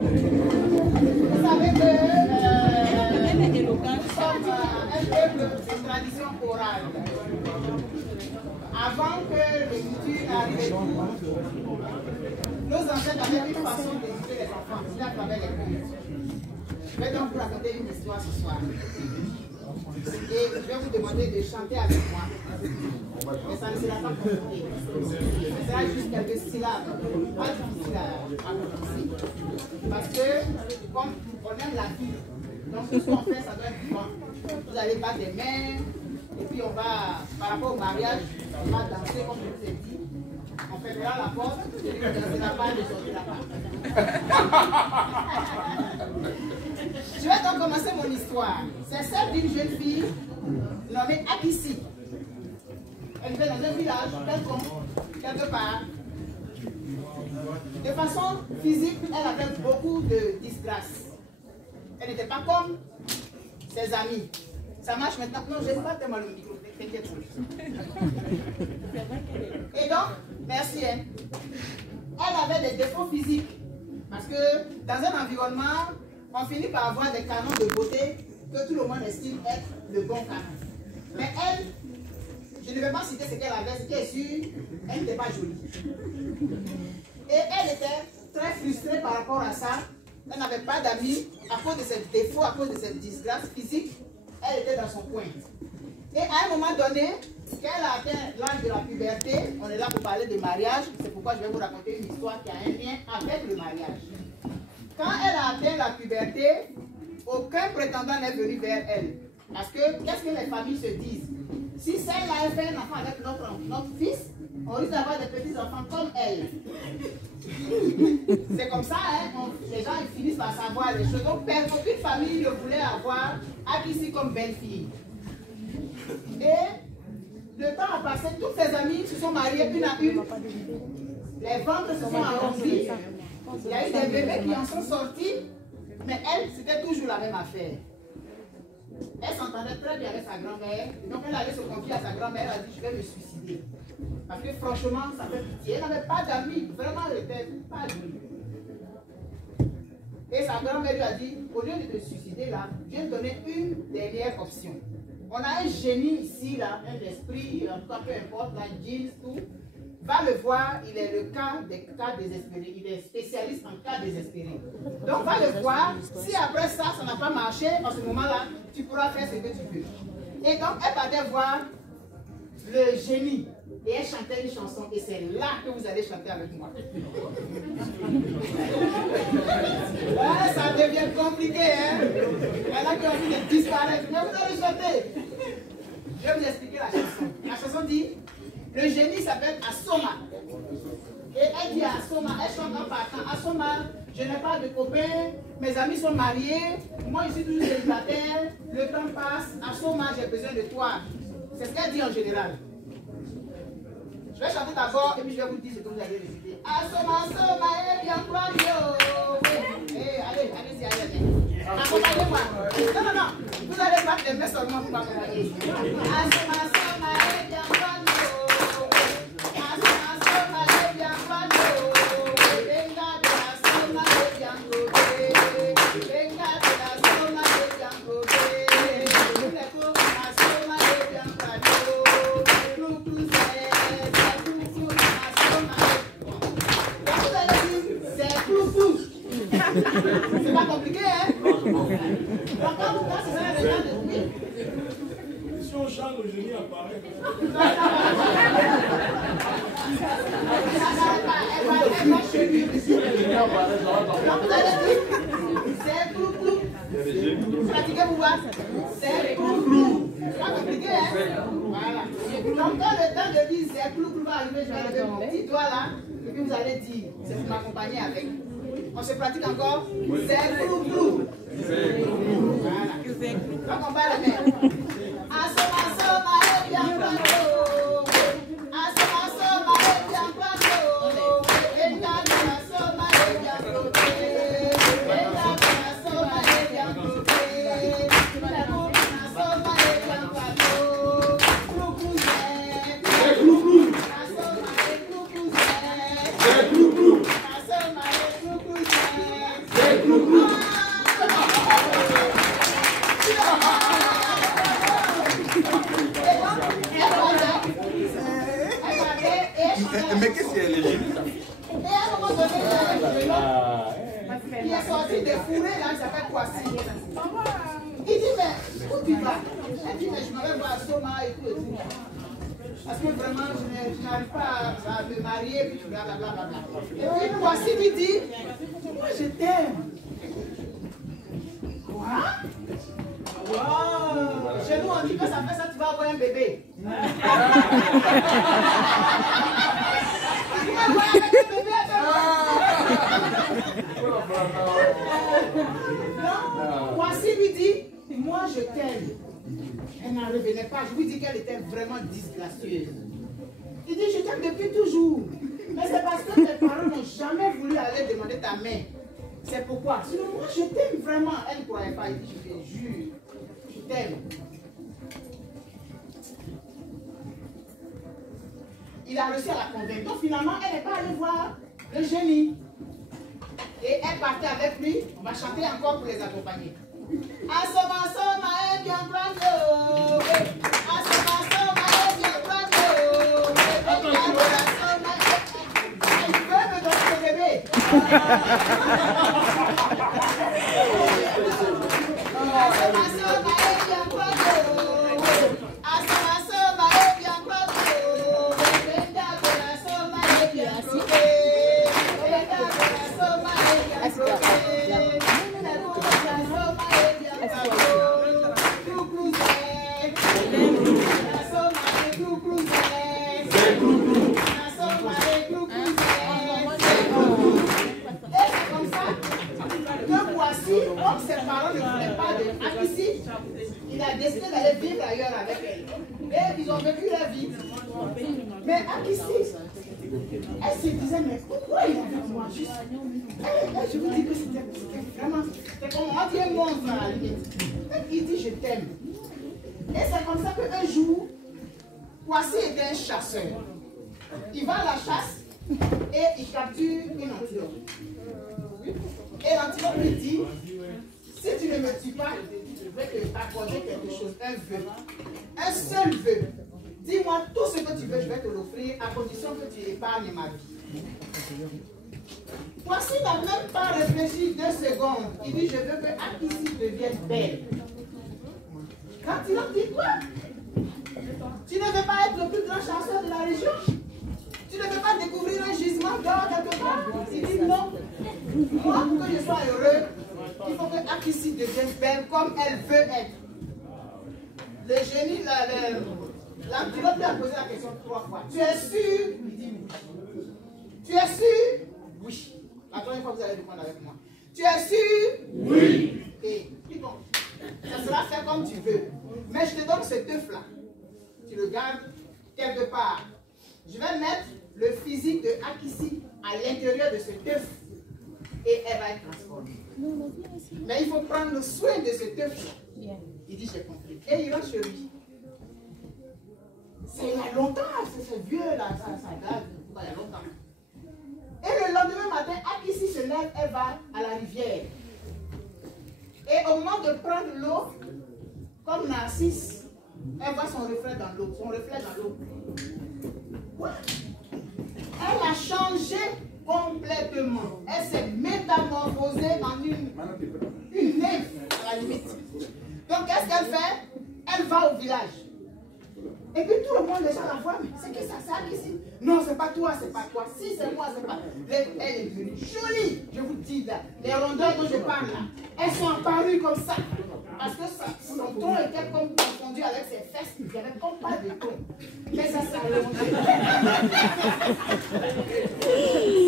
Vous savez que nous sommes un peuple de tradition orale. Avant que l'écriture arrive, nos ancêtres avaient une façon d'éduquer les enfants, c'était à travers les contes. Je vais donc vous raconter une histoire ce soir. Et je vais vous demander de chanter avec moi. Mais ça ne sera pas compliqué. Ce sera juste quelques syllabes. Pas difficile à prononcer. Parce que, comme on aime la vie, donc tout ce qu'on fait, ça doit être vivant. Vous allez battre des mains, et puis on va, par rapport au mariage, on va danser comme je vous ai dit. On fermera la porte, celui qui ne dansera pas ne sortira pas. Je vais donc commencer mon histoire. C'est celle d'une jeune fille nommée Akissi. Elle vivait dans un village, quelque part. De façon physique, elle avait beaucoup de disgrâce. Elle n'était pas comme ses amis. Ça marche maintenant. Non, je n'aime pas tellement le micro. T'inquiète. Et donc, merci. Elle avait des défauts physiques. Parce que dans un environnement, on finit par avoir des canons de beauté que tout le monde estime être le bon canon. Mais elle, je ne vais pas citer ce qu'elle avait, ce qui est sûr, elle n'était pas jolie. Et elle était très frustrée par rapport à ça. Elle n'avait pas d'amis à cause de ses défauts, à cause de ses disgrâces physiques. Elle était dans son coin. Et à un moment donné, qu'elle a atteint l'âge de la puberté, on est là pour parler de mariage, c'est pourquoi je vais vous raconter une histoire qui a un lien avec le mariage. Quand elle a atteint la puberté, aucun prétendant n'est venu vers elle. Parce que, qu'est-ce que les familles se disent? Si celle-là a fait un enfant avec notre fils, on risque d'avoir des petits-enfants comme elle. C'est comme ça, hein, les gens ils finissent par savoir les choses. Donc, aucune famille ne voulait avoir Akissi comme belle-fille. Et le temps a passé, toutes ses amies se sont mariées une à une. Les ventres se sont arrondis. Il y a eu des bébés qui en sont sortis, mais elle, c'était toujours la même affaire. Elle s'entendait très bien avec sa grand-mère, donc elle allait se confier à sa grand-mère, elle a dit je vais me suicider. Parce que franchement, ça fait pitié. Elle n'avait pas d'amis, vraiment elle n'était pas jolie. Et sa grand-mère lui a dit, au lieu de te suicider là, je vais te donner une dernière option. On a un génie ici, là, un esprit, en tout cas peu importe, la jeans, tout. Va le voir, il est le cas des cas désespérés. Il est spécialiste en cas désespérés. Donc va le voir. Si après ça, ça n'a pas marché, en ce moment-là, tu pourras faire ce que tu veux. Et donc, elle partait voir le génie. Et elle chantait une chanson. Et c'est là que vous allez chanter avec moi. Ouais, ça devient compliqué, hein. Il y en a qui ont envie de disparaître. Mais vous allez chanter. Je vais vous expliquer la chanson. La chanson dit... Le génie s'appelle Assoma. Et elle dit à Assoma, elle chante en partant. Assoma, je n'ai pas de copains, mes amis sont mariés, moi je suis toujours célibataire, le temps passe. Assoma, j'ai besoin de toi. C'est ce qu'elle dit en général. Je vais chanter d'abord et puis je vais vous dire ce que vous allez réciter. Assoma, Assoma, eh bien, quoi, yo. Allez, allez-y, allez. Accompagnez-moi. Non, non, non. Vous allez battre les mains seulement pour m'accompagner. Assoma, Assoma, eh bien, quoi, yo. C'est pas compliqué, hein? Donc, quand vous passez ça, les gens de si on chante, le génie apparaît. Elle va chez lui. Donc, vous allez dire, c'est clou-clou. Pratiquez-vous voir. C'est clou-clou. C'est pas compliqué, hein? Voilà. Donc, quand le temps de dire c'est clou-clou va arriver, je vais lever mon petit doigt là. Et puis, vous allez dire, c'est pour m'accompagner avec. On se pratique encore. C'est clou-clou. Voilà. Donc on bat la main. Assoma, assoma, et bien prendre. Assoma, assoma, et bien prendre. Et bien assoma, et bien prendre. Et bien assoma, et bien prendre. Assoma, et bien prendre. Clou-clou, c'est clou-clou. Assoma, et clou-clou, c'est clou-clou. Assoma, et clou-clou, c'est il était fourré là, il s'appelle Kwasi. Il dit, mais où tu vas? Elle dit, mais je m'avais voir à Soma et tout et tout. Parce que vraiment, je n'arrive pas à me marier, puis blablabla. Et puis Kwasi lui dit, moi je t'aime. Quoi? Wow. Chez nous, on dit que ça fait ça, tu vas avoir un bébé. Tu vas avoir un bébé. Non, Kwasi lui dit, moi je t'aime. Elle n'en revenait pas. Je lui dis qu'elle était vraiment disgracieuse. Il dit, je t'aime depuis toujours. Mais c'est parce que tes parents n'ont jamais voulu aller demander ta main. C'est pourquoi. Sinon, moi, je t'aime vraiment. Elle ne croyait pas. Il dit, je te jure, je t'aime. Il a réussi à la convaincre. Donc, finalement, elle n'est pas allée voir le génie. Et elle partait avec lui. On va chanter encore pour les accompagner. Asoma, soma, et bien prendre. Asoma, soma, et bien prendre. Il veut me donner le bébé. Asoma, soma, et bien prendre. Asoma, soma, et bien prendre. Venda de la soma, et bien prendre. Venda de la soma, et bien prendre. Comme ses parents ne voulaient pas de Akissi, il a décidé d'aller vivre ailleurs avec elle. Et ils ont vécu leur vie. Mais Akissi, elle se disait, mais pourquoi il est avec moi juste? Je vous dis que c'était vraiment, c'est comme on dit un monstre à la limite. Il dit, je t'aime. Et c'est comme ça qu'un jour, Kwasi était un chasseur. Il va à la chasse et il capture une antilope. Et l'antilope lui dit, si tu ne me tues pas, je vais t'accorder quelque chose, un vœu. Un seul vœu. Dis-moi tout ce que tu veux, je vais te l'offrir à condition que tu épargnes ma vie. Voici n'a même pas réfléchi 2 secondes. Il dit, je veux que Akissi devienne belle. Quand il a dit quoi? Tu ne veux pas être le plus grand chasseur de la région? Tu ne veux pas découvrir un gisement d'or quelque part? Il dit non. Moi, pour que je sois heureux, il faut que Akissi devienne belle comme elle veut être. Le génie, l'antilope lui a posé la question 3 fois. Tu es sûr? Il dit oui. Tu es sûr? Oui. La troisième fois, vous allez répondre avec moi. Tu es sûr? Oui. Et puis bon, ça sera fait comme tu veux. Mais je te donne cet œuf-là. Tu le gardes quelque part. Je vais mettre le physique de Akissi à l'intérieur de cet œuf. Et elle va être transformée. Mais il faut prendre soin de cet œuf. Il dit, j'ai compris. Et il rentre chez lui. C'est il y a longtemps, c'est vieux là, ça date, il y a longtemps. Et le lendemain matin, Akissi se lève, elle va à la rivière. Et au moment de prendre l'eau, comme Narcisse, elle voit son reflet dans l'eau, Quoi? Elle a changé complètement. Elle s'est métamorphosée en une nymphe à la limite. Donc qu'est-ce qu'elle fait? Elle va au village. Et puis tout le monde, les gens la voient, mais c'est qui ça, ici? Non, c'est pas toi, c'est pas toi. Si, c'est moi, c'est pas. Elle est devenue jolie, je vous dis là. Les rondeurs dont je parle là, elles sont apparues comme ça. Parce que son tronc était comme confondu avec ses fesses, il n'y avait comme pas de tronc. Mais ça s'est allongé.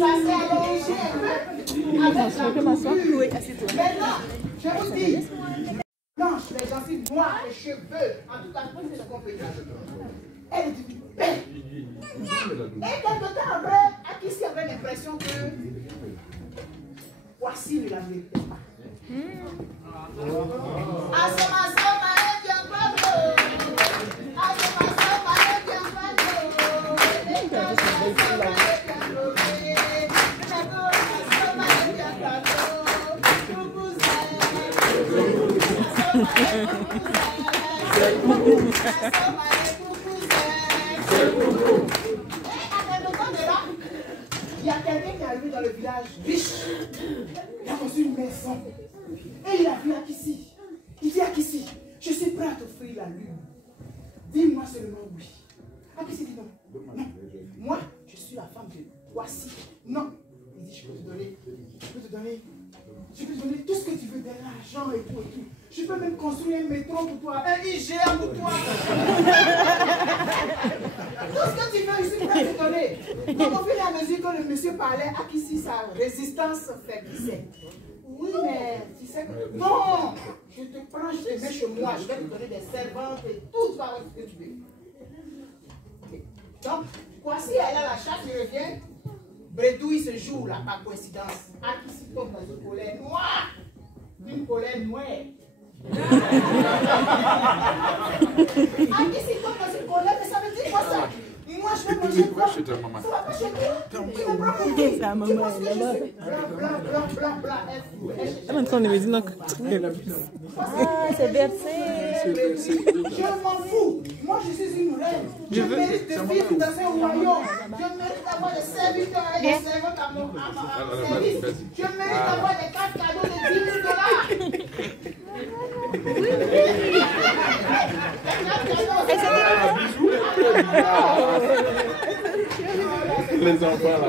Ça s'est allongé avec la couture. Maintenant, je vous dis, blanche, les gencives noires, les cheveux, en tout cas, tout ce qu'on peut dire. Elle est devenue belle. Et quelque temps après, Akissi avait l'impression que voici ne la méritait pas. Asoma, soma, et bien prendre. Asoma, soma, et bien prendre. Il y a quelqu'un qui est arrivé dans le village riche. Il a construit une maison. Et il a vu Akissi. Il dit Akissi, je suis prêt à t'offrir la lune. Dis-moi seulement oui. Akissi dit non. Non. Moi, je suis la femme de Kwasi. Non. Il dit, je peux te donner tout ce que tu veux, de l'argent et tout et tout. Je peux même construire un métro pour toi, un IGA pour toi. Tout ce que tu veux, je suis prêt à te donner. Donc au fur et à mesure que le monsieur parlait, Akissi, sa résistance faiblissait. Oui, mais tu sais que... Non, je te prends, je te mets chez moi, je vais te donner des servantes et tout, tu vas avoir ce que tu veux. Donc, Kwasi, elle a la chasse, il revient. Bredouille se joue là par coïncidence. Akissi tombe dans une colère noire. Une colère noire. Akissi tombe dans une colère, mais ça veut dire quoi ça? Moi je vais manger quoi? Ça va pas chez toi? Tu me prends pour qui? Tu penses que je suis bla bla bla. Ah, c'est versé. Je m'en fous. Moi, je suis une reine. Je mérite de vivre dans un royaume. Je mérite d'avoir des serviteurs et des servantes à mon service. Je mérite d'avoir des cartes cadeaux de 10 000 $. Les enfants là.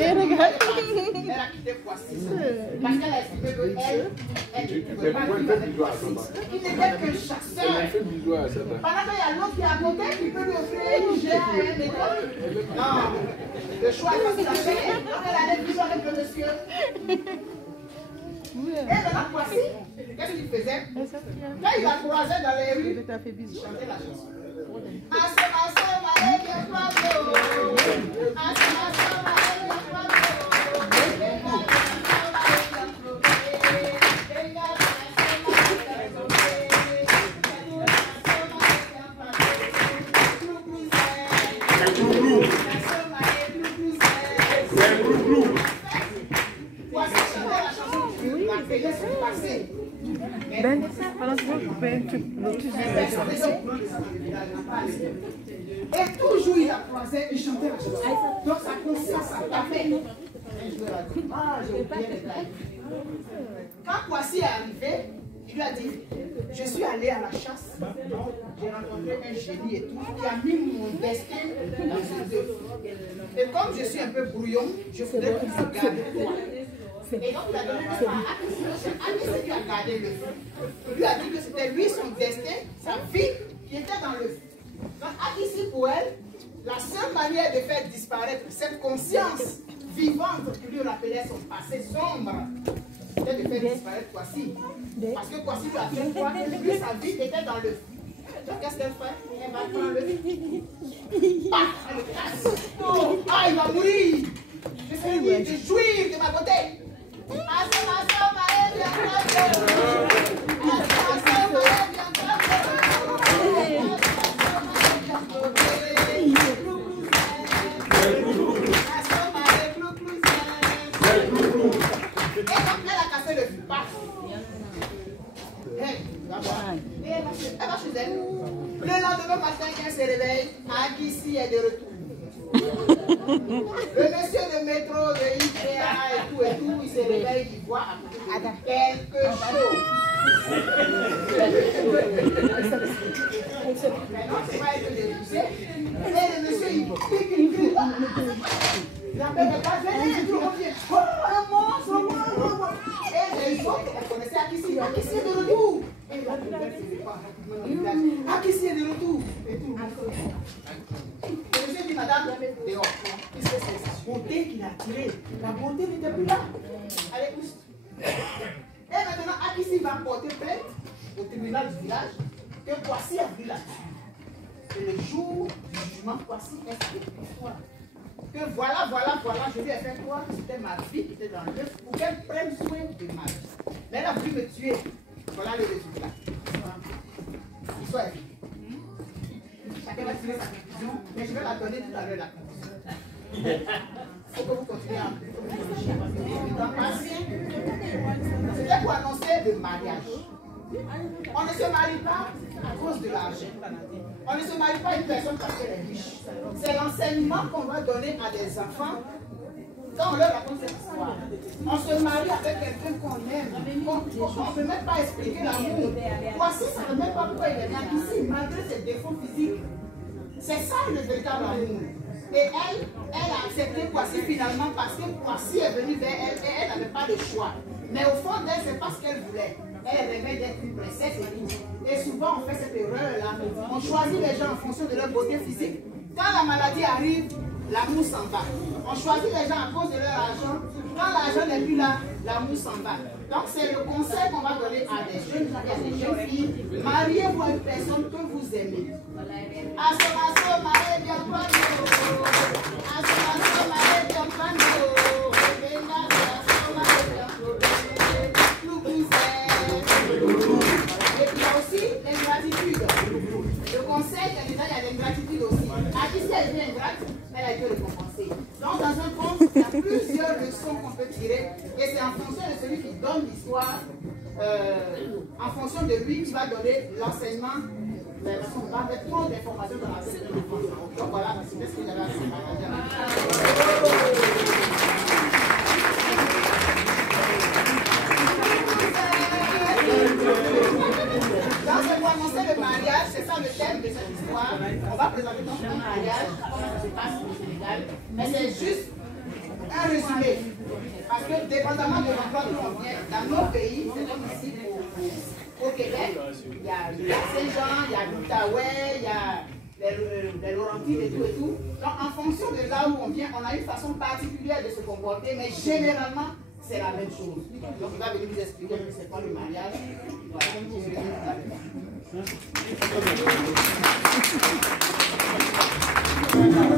Elle a quitté Kwasi. Parce qu'elle a estimé qu'elle ne pouvait pas vivre avec Kwasi. Il n'était qu'un chasseur. Pendant qu'il y a l'autre qui est à côté, qui peut lui offrir une gère et un métro. Non. Le choix est facile à faire. Donc elle allait vivre avec le monsieur. Et maintenant, Kwasi, qu'est-ce qu'il faisait? Quand il la croisait dans les rues, il chantait la chanson. Ben, pendant ce temps, je fais un truc. Et toujours il la croisait, il chantait la chanson. Donc sa conscience a tapé. Ah, j'ai oublié les blagues. Quand Kwasi est arrivé, il lui a dit, je suis allé à la chasse, j'ai rencontré un génie et tout, qui a mis mon destin dans ses œufs. Et comme je suis un peu brouillon, je voudrais qu'il se garde toi. Et donc il a donné le feu à Akissi. Akissi lui a gardé le feu. Il lui a dit que c'était lui son destin, sa vie qui était dans le feu. Donc Akissi pour elle, la seule manière de faire disparaître cette conscience vivante qui lui rappelait son passé sombre, c'était de faire disparaître Kwasi. Parce que Kwasi lui a fait croire que lui, sa vie était dans le feu. Donc qu'est-ce qu'elle fait? Elle va prendre le feu. Paf! Elle le casse. Oh, ah, il va mourir! Je suis libre de jouir de ma beauté. Le lendemain matin, quand elle se réveille, Akissi est de retour. Le monsieur de métro, de IPA et tout, il se réveille, il voit quelque chose. Maintenant, c'est pas être dépoussé. Et le monsieur, il pique, il crie. Il appelle les gars, venez, tout le monde vient. Oh, un monstre, un monstre. Et les autres, on connaissait Akissi. Akissi est de retour. Et la nouvelle, c'est pas Akissi est de retour. Et tout le monde. Le monsieur dit, madame, dehors. Puisque c'est sa beauté qui l'a attiré. La beauté n'était plus là. Allez, pousse. Et maintenant, Akissi va porter plainte au tribunal du village que Kwasi a pris là-dessus. Et le jour du jugement, Kwasi explique l'histoire. Que voilà, je lui ai fait croire que c'était ma vie qui était dans l'œuf pour qu'elle prenne soin de ma vie. Mais elle a voulu me tuer. Voilà le résultat. L'histoire est finie. Chacun va tirer sa conclusion, mais je vais la donner tout à l'heure la conclusion. Il faut que vous continuez à réfléchir. C'était pour annoncer le mariage. On ne se marie pas à cause de l'argent. On ne se marie pas à une personne parce qu'elle est riche. C'est l'enseignement qu'on va donner à des enfants quand on leur raconte cette histoire. On se marie avec quelqu'un qu'on aime. On ne peut même pas expliquer l'amour. Voici, ça ne même pas pourquoi il est là. Ici, malgré ses défauts physiques, c'est ça le véritable amour. Et elle a accepté Kwasi finalement parce que Kwasi est venu vers elle et elle n'avait pas de choix. Mais au fond d'elle, c'est pas ce qu'elle voulait. Elle rêvait d'être une princesse et tout. Et souvent, on fait cette erreur-là. On choisit les gens en fonction de leur beauté physique. Quand la maladie arrive, l'amour s'en va. On choisit les gens à cause de leur argent. Quand l'argent n'est plus là, l'amour s'en va. Donc, c'est le conseil qu'on va donner à des jeunes gens et à des jeunes filles. Mariez-vous à une personne que vous aimez. Asomaso, mariez bien prendre. Asomaso, mariez bien prendre. Et puis il y a aussi l'ingratitude. Le conseil, il y a l'ingratitude aussi. À qui si elle devient ingrate, elle a été récompensée. Donc dans un conte, il y a plusieurs leçons qu'on peut tirer. Et c'est en fonction de celui qui donne l'histoire, en fonction de lui qui va donner l'enseignement. Mais parce qu'on va mettre trop d'informations dans la tête de l'enfant. Donc voilà, c'est ce que j'avais à dire. Donc, c'est pour annoncer le mariage, c'est ça le thème de cette histoire. On va présenter donc un mariage, comment ça se passe au Sénégal. Mais c'est juste un résumé. Parce que, dépendamment de l'endroit d'où on vient, dans nos pays, c'est comme ici au Québec, il y a le lac Saint-Jean, il y a l'Outaouais, il y a les Laurentides et tout et tout. Donc, en fonction de là où on vient, on a une façon particulière de se comporter, mais généralement, c'est la même chose. Donc il va venir nous expliquer que c'est pas le mariage. Voilà.